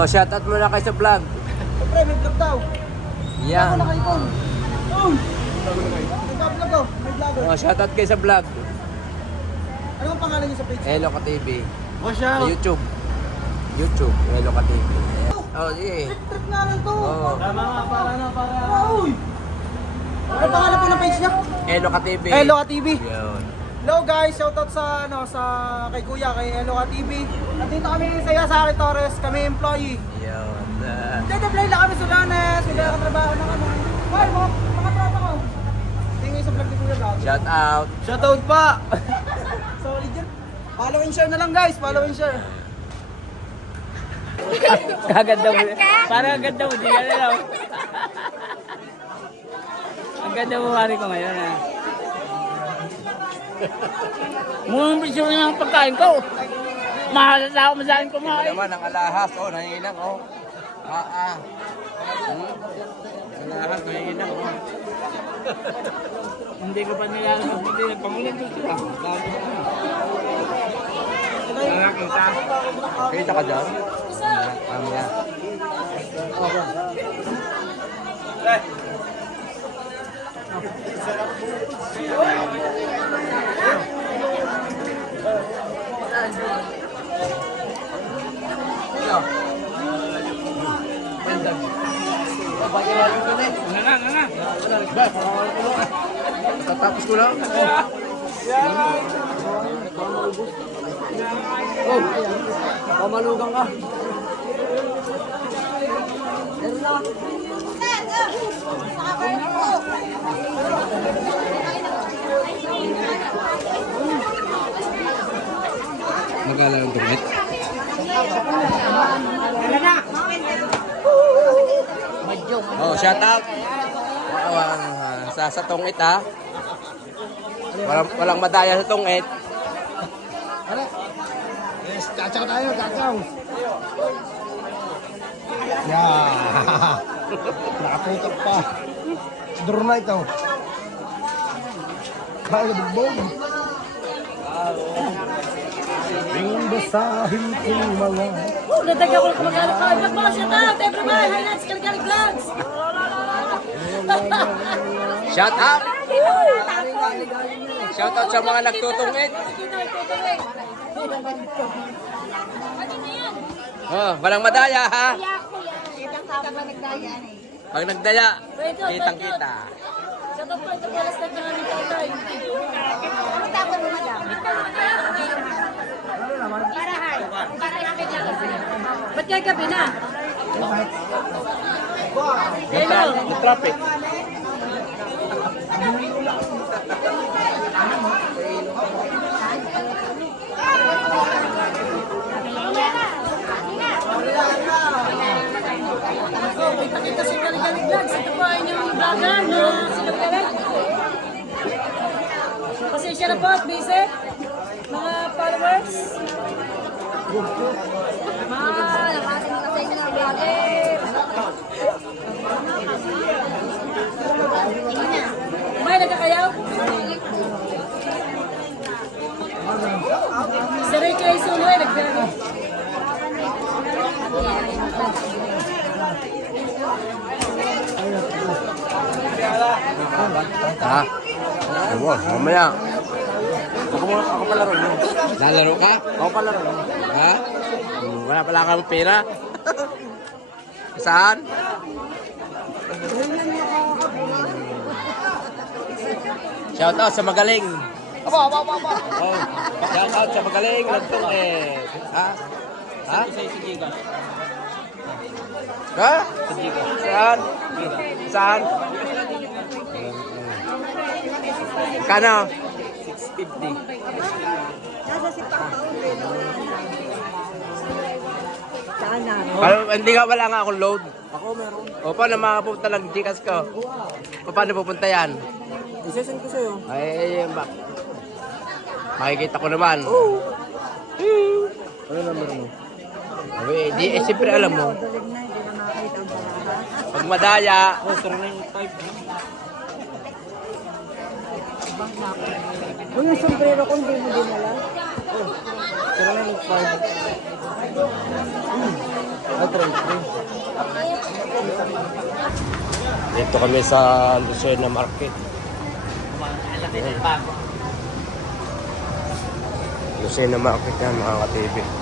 na... Oh, shoutout muna kayo sa vlog. Siyempre, may vlog daw. Ako Yan. naka-icon. Uy! Nagpa-vlog daw. May vlogger. Oh, shoutout kayo sa vlog. Ano ang pangalan niyo sa page? Hello ka TV. Oh, Sa YouTube. YouTube. Hello ka TV. Oh, sige. Trip nga lang to. Oh. Tama nga, para na, para. Uy! Ano ang pangalan po ng page niya? Hello ka TV. Hello ka TV. Yun. Hello guys, shoutout sa ano sa kay Kuya kay Hello ka TV. Nandito kami sa Yasaki Torres, kami employee. Yun. Ah. Dede-play lang kami sa Lanes, may kaya katrabaho na kami. Hoy, mga, mga tropa ko. Tingin sa vlog ni Kuya Vlog. shout out. Shoutout pa! Solid yan. Follow and share na lang guys, follow and share. Kaganda mo. Parang ang ganda mo, di ka lang. ang ganda mo pare ko ngayon ha. Muna presyo na ang pagkain ko. Mahalat ako masahin Ito kumain. naman ang alahas. Oh, nangingilang. Oh. Ah, ah. Hmm? Alahas, nangingilang. Oh. Hindi ko pa nilalabas hindi. Pangulit ko sila. Nakakita. Kita ka dyan? Mamaya. Nga. Tatapos ko lang. Oh, pamalugang ka. Magkala ng dumit? Oh, shout out. Oh, ah, sa sa tungit ha. Walang, walang madaya sa tungit. Yes, tsaka tayo, kakaw. Yeah. Nakaputok pa. Siguro na ito. Kaya bugbog. Yung basahin kong mga Oh, natagyan ko lang mag-alak ka. Vlog mga siya na. Everybody, highlights, Kaligalig Vlogs. Shout out. Shout out sa mga nagtutungit. Oh, walang madaya ha. Pag nagdaya, kitang kita. Sa po, ito night na namin tatay. Ba't kaya gabi na? Hello. The traffic. Oh, kita-kita si Kaligalig Vlogs. Ito po ay inyong vlogger na sila Kaligalig. Pasensya na po at busy. Mga followers. Mahal, nakatin mo kasi yung vlogger. May nagkakayaw? Si Ricky ay sulo ay nagkakayaw. Ha? Ewan, mamaya. Ako, mo- ako palaro mo. Lalaro ka? Ako palaro mo. Ha? Hmm, Wala pala kang pera. Saan? Shout out sa magaling. Aba, aba, aba, aba. Oh, shout out sa magaling. Lantong eh. Ha? Ha? Ha? Saan? Saan? Kano? 650. Pero hindi ka wala nga akong load. Ako meron. O paano makapunta lang Gcash ko? O paano pupunta yan? Isesend ko sa'yo. Ay, ba? Makikita ko naman. Ano naman mo? Abi, di, eh, siyempre alam mo. Pag madaya, Abang na. Kung yung sombrero ko, hindi mo dinala? Oh, sila lang yung five. Hmm. Ay, try Dito kami sa Lucena Market. Lucena Market yan, mga ka-TV.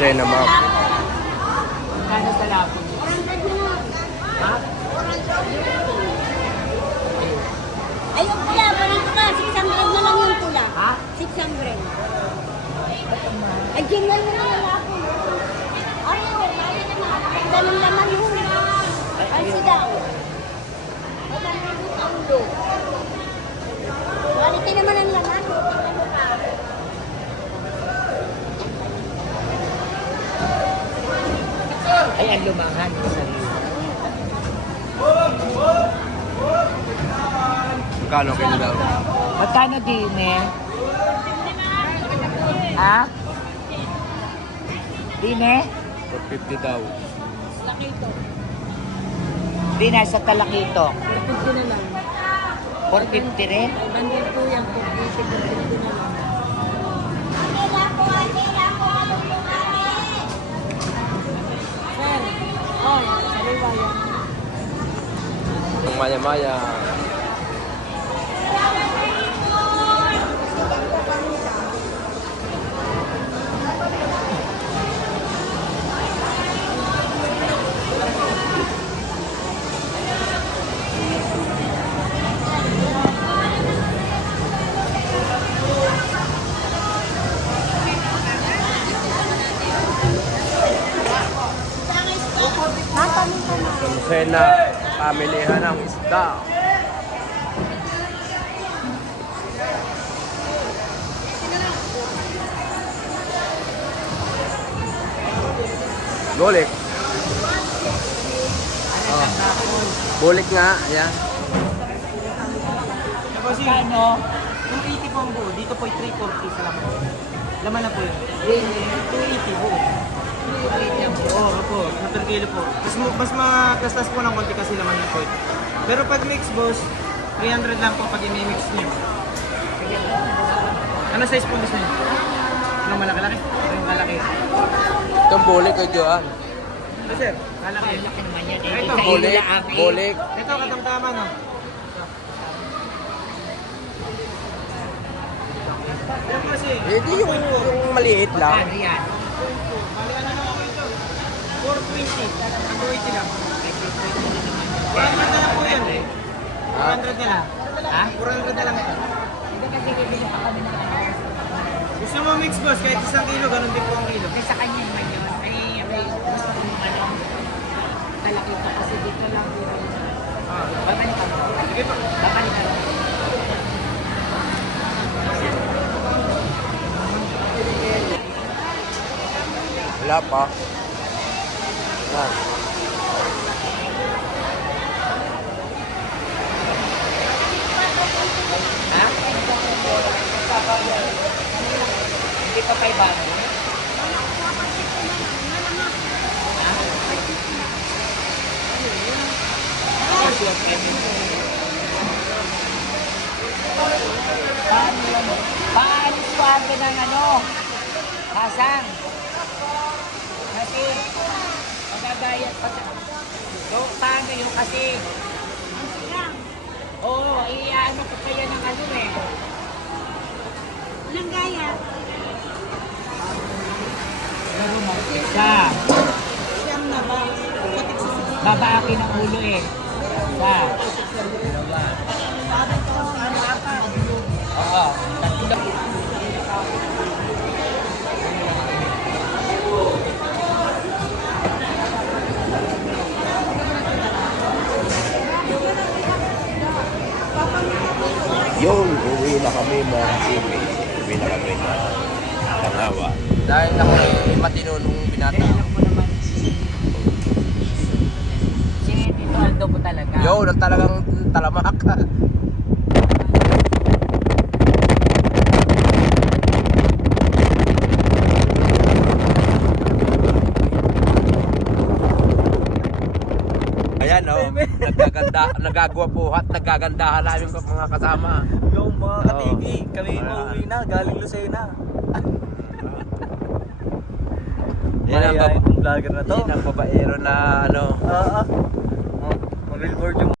Lucena Market. Kano sa labo? Ay, yung pula, ganito ka. 600 na lang yung pula. Ha? 600. Ay, dyan na yung mga po. Ay, ganun naman yun. Ay, sigaw. Ay, ganun yung ulo. Quality naman ang laman. Tingnan mo pa. Ay, ang lumangan sa sarili. Magkano kilo daw? Magkano din eh? Ha? Din eh? 450 daw. Din eh, sa talakito. 50 na lang. 450 rin? Bandil po yan. 50 na lang. Ang maya-maya. Lucena, pamilihan ng isda. Bulik. Oh. Bulik nga, yan. Magkano? Yung 80 po ang buo, dito po ay 340 sa laman. Laman na po yun. 280 buo. Oo, oh, po. Na per kilo po. Mas, mas mga kastas po ng konti kasi laman yung po. Pero pag mix, boss, 300 lang po pag i-mix niyo. Ano size po gusto niyo? Ano malaki-laki? Ano malaki? Itong bulik ko Joan. Ano sir? Malaki. Laki naman yan eh. Ito, Sa Bulik, bulik. Ito, katamtaman oh. Yan po kasi. Eh, di yung, yung maliit lang. Ano yan? Bali, ano na ako ito? 420. Ang 280 lang. 400 na lang po yan. Ha? 400 na lang. Ha? 400 na lang ito. Gusto mo mix boss, kahit isang kilo, ganun din po ang kilo. Sa kanya naman yun. Ay, may gusto kong ano. Talakito kasi dito lang yun. Ah, Babalik ka. sige po. Babalik ka. Wala pa. Yan. Ha? Hindi pa kay bago. Ha? Paano suwaga ng ano? Hasang. Kasi, magagayat pa. So, paano yun? Kasi, Oo, oh, iaano ko kaya ng ano eh. Ilang gaya? Pero mag-isa. Siyam na ba? Babaaki ng ulo eh. Isa. TV. Uwi na kami na tangawa. Dahil ako eh, matino nung binata. Si Tito Aldo po talaga. Yo, sabaw ng talagang talamak. Ayan oh, nagaganda, nagagawa po at nagagandahan namin mga kasama. Yung mga Oo. Uuwi na, galing Lucena. Yan ang, Mayayain bab- vlogger na to. yan ang babaero na ano, Oo. Uh, Mabillboard yung